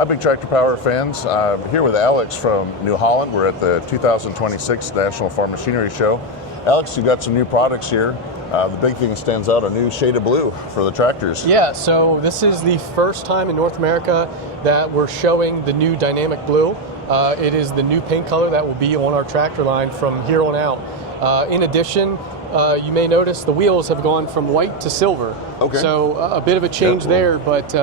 Hi, Big Tractor Power fans. I'm here with Alex from New Holland. We're at the 2026 National Farm Machinery Show. Alex, you've got some new products here. The big thing that stands out, a new shade of blue for the tractors. Yeah, so this is the first time in North America that we're showing the new dynamic blue. It is the new paint color that will be on our tractor line from here on out. In addition, you may notice the wheels have gone from white to silver. Okay. So a bit of a change there, but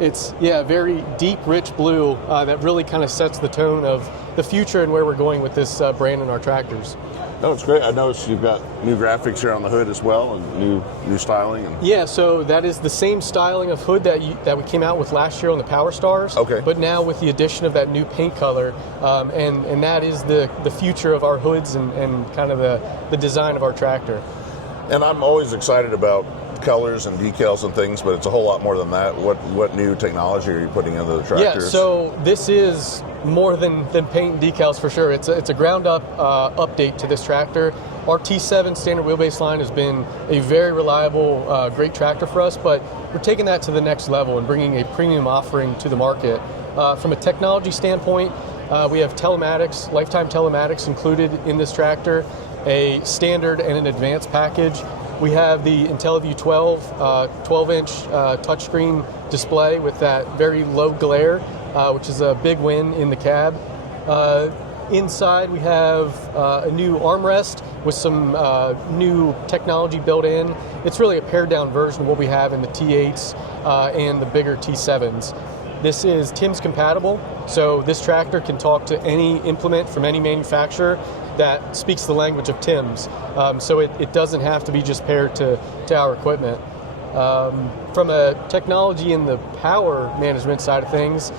it's very deep, rich blue that really kind of sets the tone of the future and where we're going with this brand in our tractors. No, it's great. I noticed you've got new graphics here on the hood as well, and new styling. Yeah, so that is the same styling of hood that we came out with last year on the Power Stars. Okay. But now with the addition of that new paint color, and that is the future of our hoods and kind of the design of our tractor. And I'm always excited about colors and decals and things, but it's a whole lot more than that. What new technology are you putting into the tractors? Yeah, so this is more than paint and decals for sure. It's a ground up update to this tractor. Our T7 standard wheelbase line has been a very reliable, great tractor for us, but we're taking that to the next level and bringing a premium offering to the market. From a technology standpoint, we have telematics, lifetime telematics included in this tractor, a standard and an advanced package. We have the IntelliView 12-inch touchscreen display with that very low glare, which is a big win in the cab. Inside we have a new armrest with some new technology built in. It's really a pared down version of what we have in the T8s and the bigger T7s. This is TIMS compatible, so this tractor can talk to any implement from any manufacturer that speaks the language of TIMS. So it doesn't have to be just paired to our equipment. From a technology in the power management side of things,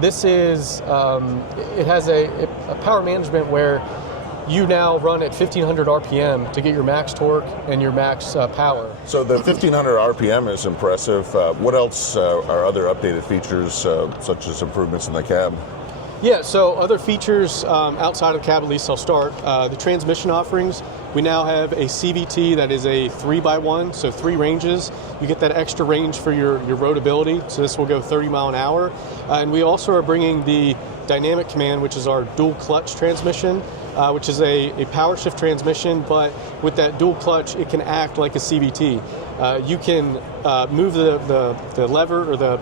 this is, it has a power management where you now run at 1500 RPM to get your max torque and your max power. So the 1500 RPM is impressive. What else are other updated features, such as improvements in the cab? Yeah, so other features outside of cab, at least I'll start. The transmission offerings, we now have a CVT that is a 3x1, so 3 ranges. You get that extra range for your roadability, so this will go 30 mile an hour. And we also are bringing the dynamic command, which is our dual clutch transmission, which is a power shift transmission, but with that dual clutch, it can act like a CVT. You can move the lever or the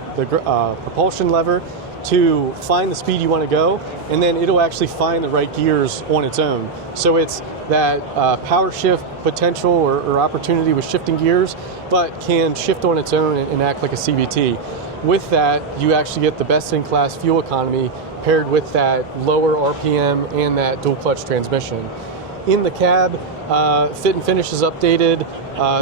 propulsion lever to find the speed you want to go, and then it'll actually find the right gears on its own. So it's that power shift potential or opportunity with shifting gears, but can shift on its own and act like a CVT. With that, you actually get the best-in-class fuel economy paired with that lower RPM and that dual clutch transmission. In the cab, fit and finish is updated.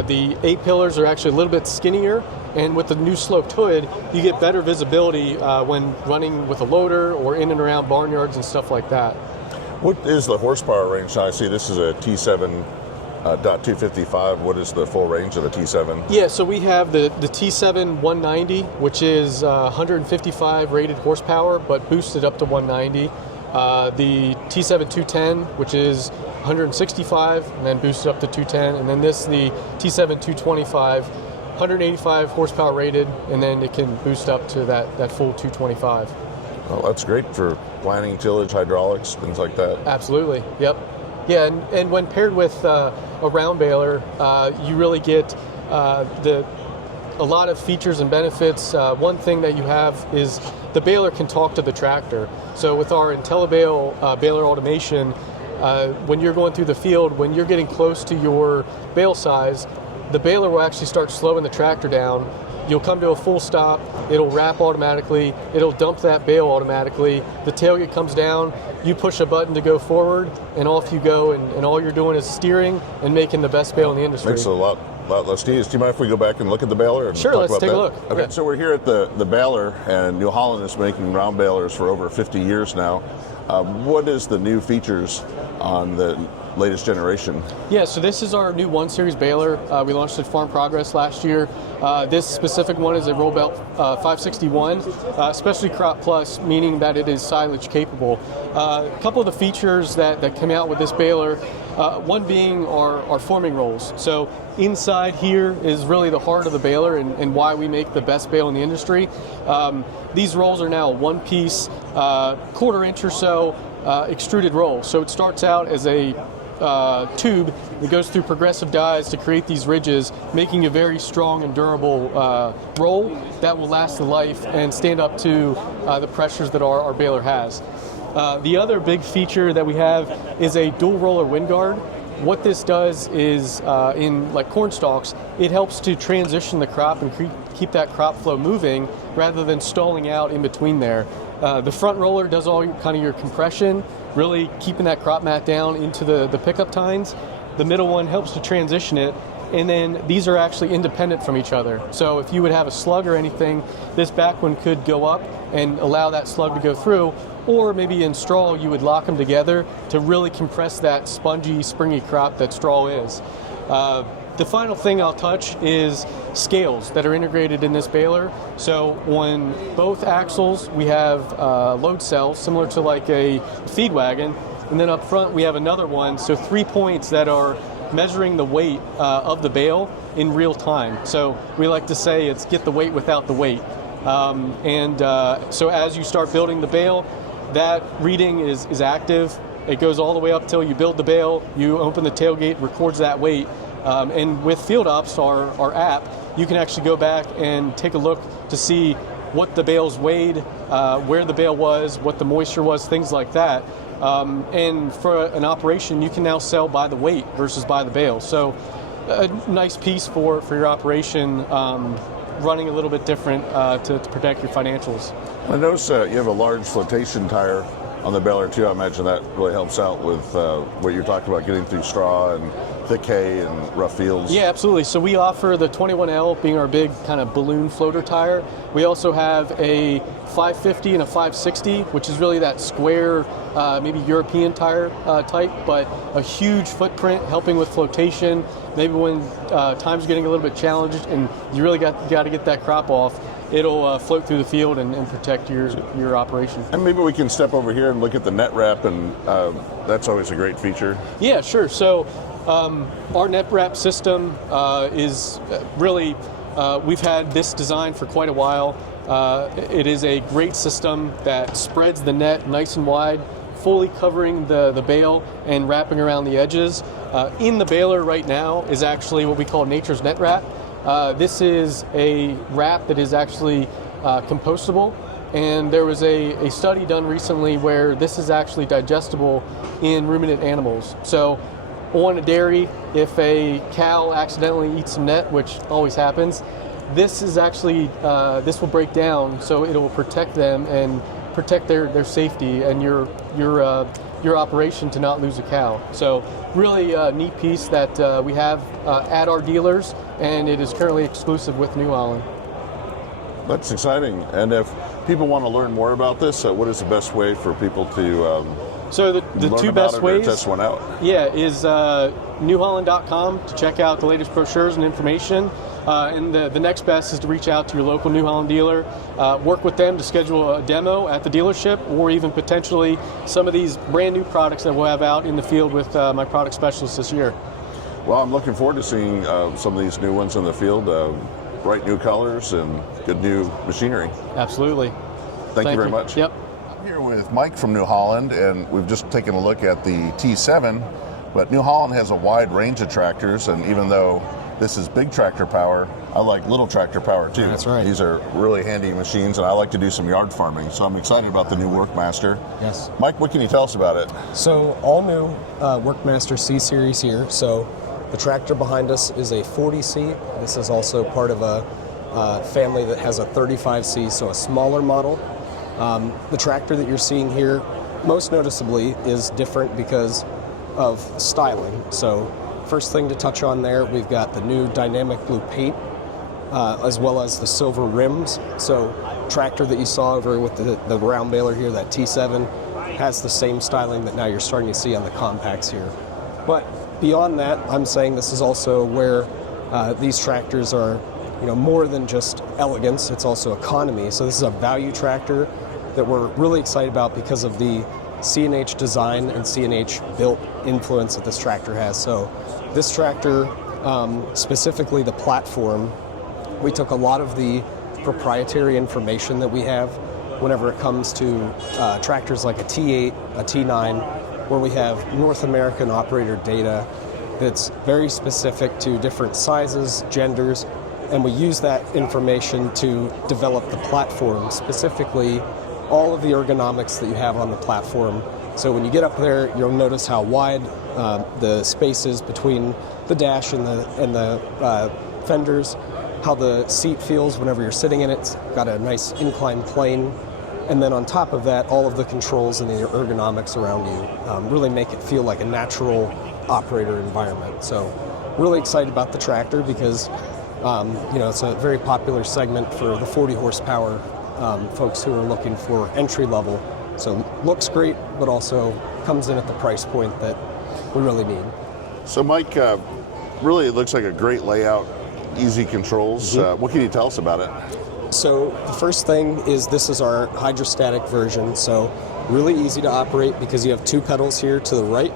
The A-pillars are actually a little bit skinnier, and with the new sloped hood, you get better visibility when running with a loader or in and around barnyards and stuff like that. What is the horsepower range? Now I see this is a T7.225. What is the full range of the T7? Yeah, so we have the T7 190, which is 155 rated horsepower, but boosted up to 190. The T7 210, which is 165, and then boosted up to 210. And then the T7 225, 185 horsepower rated, and then it can boost up to that full 225. Well, that's great for planning, tillage, hydraulics, things like that. Absolutely, yep. Yeah, and when paired with a round baler, you really get a lot of features and benefits. One thing that you have is the baler can talk to the tractor. So with our IntelliBale baler automation, when you're going through the field, when you're getting close to your bale size, the baler will actually start slowing the tractor down. You'll come to a full stop, it'll wrap automatically, it'll dump that bale automatically, the tailgate comes down, you push a button to go forward, and off you go, and all you're doing is steering and making the best bale in the industry. Makes it a lot less tedious. Do you mind if we go back and look at the baler? And sure, let's take a look. Okay, so we're here at the baler, and New Holland is making round balers for over 50 years now. What is the new features on the latest generation? Yeah, so this is our new 1 Series baler. We launched at Farm Progress last year. This specific one is a roll belt 561, Specialty Crop Plus, meaning that it is silage capable. A couple of the features that come out with this baler One being our forming rolls. So inside here is really the heart of the baler and why we make the best bale in the industry. These rolls are now a one-piece, quarter-inch or so extruded roll. So it starts out as a tube that goes through progressive dies to create these ridges, making a very strong and durable roll that will last the life and stand up to the pressures that our baler has. The other big feature that we have is a dual roller wind guard. What this does is, in like corn stalks, it helps to transition the crop and keep that crop flow moving rather than stalling out in between there. The front roller does all kind of your compression, really keeping that crop mat down into the pickup tines. The middle one helps to transition it, and then these are actually independent from each other. So if you would have a slug or anything, this back one could go up and allow that slug to go through, or maybe in straw you would lock them together to really compress that spongy, springy crop that straw is. The final thing I'll touch is scales that are integrated in this baler. So on both axles we have load cells similar to like a feed wagon, and then up front we have another one, so 3 points that are measuring the weight of the bale in real time. So we like to say it's get the weight without the weight. So as you start building the bale, that reading is active. It goes all the way up till you build the bale, you open the tailgate, records that weight. And with Field Ops, our app, you can actually go back and take a look to see what the bale's weighed, where the bale was, what the moisture was, things like that. And for an operation, you can now sell by the weight versus by the bale. So a nice piece for your operation, running a little bit different to protect your financials. I notice you have a large flotation tire on the baler too. I imagine that really helps out with what you're talking about, getting through straw and thick hay and rough fields. Yeah, absolutely. So we offer the 21L being our big kind of balloon floater tire. We also have a 550 and a 560, which is really that square, maybe European tire type, but a huge footprint helping with flotation. Maybe when time's getting a little bit challenged and you really got to get that crop off, it'll float through the field and protect your operation. And maybe we can step over here and look at the net wrap, and that's always a great feature. Yeah, sure. So our net wrap system is really, we've had this design for quite a while. It is a great system that spreads the net nice and wide, fully covering the bale and wrapping around the edges. In the baler right now is actually what we call nature's net wrap. This is a wrap that is actually compostable, and there was a study done recently where this is actually digestible in ruminant animals. So on a dairy, if a cow accidentally eats some net, which always happens, this is actually, this will break down, so it will protect them and protect their safety and your operation to not lose a cow. So really a neat piece that we have at our dealers, and it is currently exclusive with New Holland. That's exciting. And if people want to learn more about this, what is the best way for people to so the two best ways, test one out? Yeah, is newholland.com to check out the latest brochures and information. And the next best is to reach out to your local New Holland dealer, work with them to schedule a demo at the dealership, or even potentially some of these brand new products that we'll have out in the field with my product specialists this year. Well, I'm looking forward to seeing some of these new ones in the field, bright new colors and good new machinery. Absolutely. Thank you very much. Yep. I'm here with Mike from New Holland, and we've just taken a look at the T7, but New Holland has a wide range of tractors, and even though this is big tractor power, I like little tractor power too. That's right. These are really handy machines, and I like to do some yard farming, so I'm excited about the new Workmaster. Yes. Mike, what can you tell us about it? So all new Workmaster C-Series here. So the tractor behind us is a 40C. This is also part of a family that has a 35C, so a smaller model. The tractor that you're seeing here, most noticeably, is different because of styling. So first thing to touch on there, we've got the new dynamic blue paint, as well as the silver rims. So tractor that you saw over with the round baler here, that T7, has the same styling that now you're starting to see on the compacts here. But beyond that, I'm saying this is also where these tractors are, more than just elegance, it's also economy. So this is a value tractor that we're really excited about because of the C&H design and C&H built influence that this tractor has. So this tractor, specifically the platform, we took a lot of the proprietary information that we have whenever it comes to tractors like a T8, a T9, where we have North American operator data that's very specific to different sizes, genders, and we use that information to develop the platform, specifically all of the ergonomics that you have on the platform. So when you get up there, you'll notice how wide the space is between the dash and the fenders, how the seat feels whenever you're sitting in it. It's got a nice inclined plane. And then on top of that, all of the controls and the ergonomics around you really make it feel like a natural operator environment. So really excited about the tractor because it's a very popular segment for the 40 horsepower folks who are looking for entry level. So looks great, but also comes in at the price point that we really need. So Mike, really it looks like a great layout, easy controls. What can you tell us about it? So the first thing is this is our hydrostatic version. So really easy to operate because you have 2 pedals here to the right.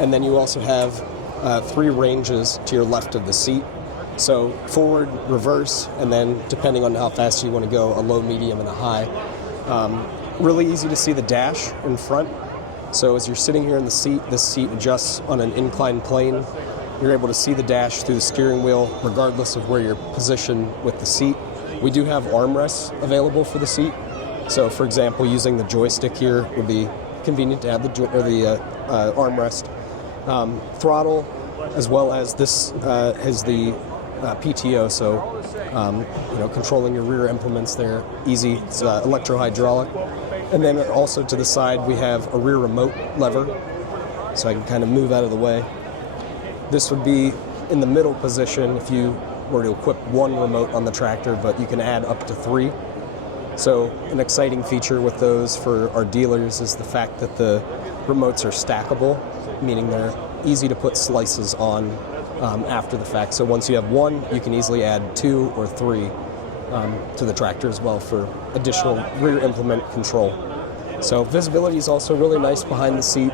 And then you also have 3 ranges to your left of the seat. So forward, reverse, and then depending on how fast you want to go, a low, medium, and a high. Really easy to see the dash in front. So as you're sitting here in the seat, this seat adjusts on an inclined plane. You're able to see the dash through the steering wheel regardless of where you're positioned with the seat. We do have armrests available for the seat. So for example, using the joystick here would be convenient to have the armrest. Throttle, as well as this has the PTO, so controlling your rear implements there, easy. It's electro-hydraulic. And then also to the side we have a rear remote lever, so I can kind of move out of the way. This would be in the middle position if you were to equip 1 remote on the tractor, but you can add up to 3. So an exciting feature with those for our dealers is the fact that the remotes are stackable, meaning they're easy to put slices on after the fact. So once you have 1, you can easily add 2 or 3 to the tractor as well for additional rear implement control. So visibility is also really nice behind the seat.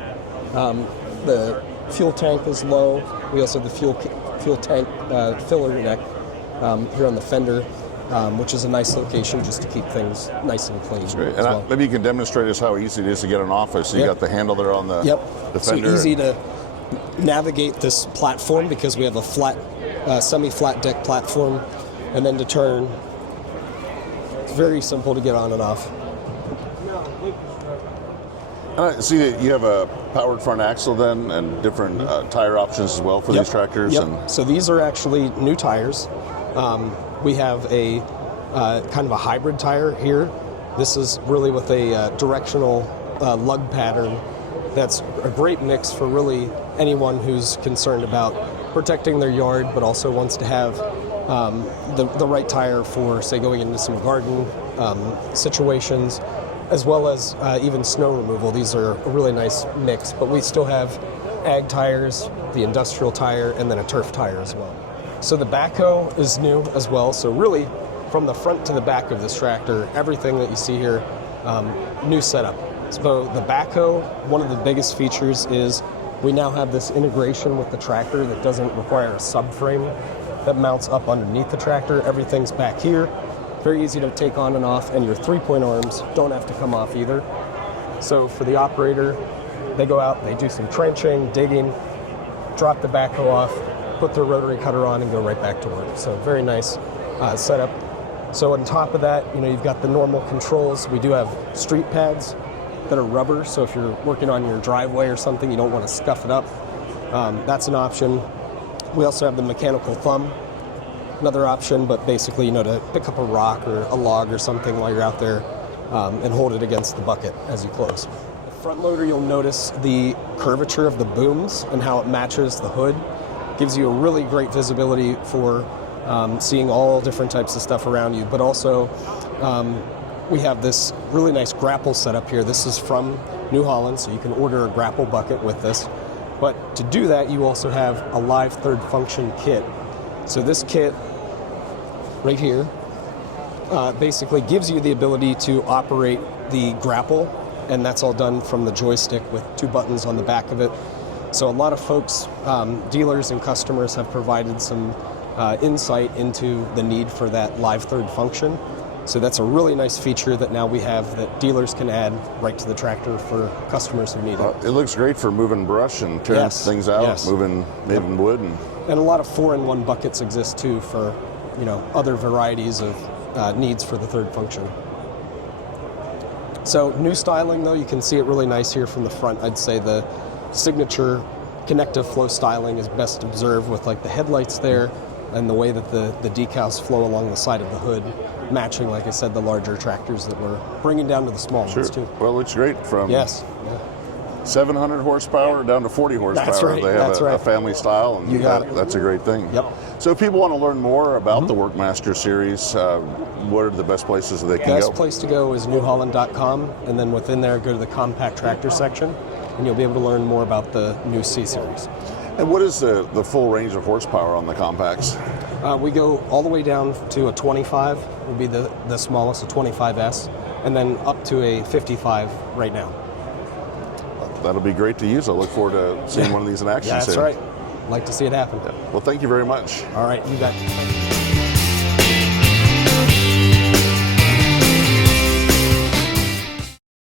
The fuel tank is low. We also have the fuel tank filler neck here on the fender, which is a nice location just to keep things nice and clean. Great. And maybe you can demonstrate us how easy it is to get an office. So you got the handle there on the fender. So easy to navigate this platform because we have a flat, semi-flat deck platform, and then to turn, it's very simple to get on and off. I see that you have a powered front axle then and different tire options as well for these tractors. Yep. So these are actually new tires. We have a kind of a hybrid tire here. This is really with a directional lug pattern. That's a great mix for really anyone who's concerned about protecting their yard, but also wants to have the right tire for, say, going into some garden situations, as well as even snow removal. These are a really nice mix, but we still have ag tires, the industrial tire, and then a turf tire as well. So the backhoe is new as well. So really, from the front to the back of this tractor, everything that you see here, new setup. So the backhoe, one of the biggest features is we now have this integration with the tractor that doesn't require a subframe that mounts up underneath the tractor. Everything's back here. Very easy to take on and off, and your 3-point arms don't have to come off either. So for the operator, they go out, they do some trenching, digging, drop the backhoe off, put their rotary cutter on, and go right back to work. So very nice setup. So on top of that, you've got the normal controls. We do have street pads that are rubber, so if you're working on your driveway or something, you don't want to scuff it up. That's an option. We also have the mechanical thumb, another option, but basically, to pick up a rock or a log or something while you're out there and hold it against the bucket as you close. The front loader, you'll notice the curvature of the booms and how it matches the hood. Gives you a really great visibility for seeing all different types of stuff around you, but also we have this really nice grapple setup here. This is from New Holland, so you can order a grapple bucket with this. But to do that, you also have a live third function kit. So this kit right here basically gives you the ability to operate the grapple and that's all done from the joystick with 2 buttons on the back of it. So a lot of folks, dealers and customers, have provided some insight into the need for that live third function. So that's a really nice feature that now we have that dealers can add right to the tractor for customers who need it. It looks great for moving brush and tearing things out, moving wood. And a lot of 4-in-1 buckets exist too for, other varieties of needs for the third function. So new styling though, you can see it really nice here from the front. I'd say the signature connective flow styling is best observed with like the headlights there and the way that the decals flow along the side of the hood, matching, like I said, the larger tractors that we're bringing down to the small ones too. Well, it looks great from 700 horsepower down to 40 horsepower. That's right. They have a family style, and that's a great thing. Yep. So if people want to learn more about the Workmaster series, what are the best places that they can go? Best place to go is newholland.com, and then within there, go to the compact tractor section, and you'll be able to learn more about the new C series. And what is the full range of horsepower on the compacts? We go all the way down to a 25, would be the smallest, a 25S, and then up to a 55 right now. That'll be great to use. I look forward to seeing one of these in action soon. That's right. Like to see it happen. Well, thank you very much. All right, you got it.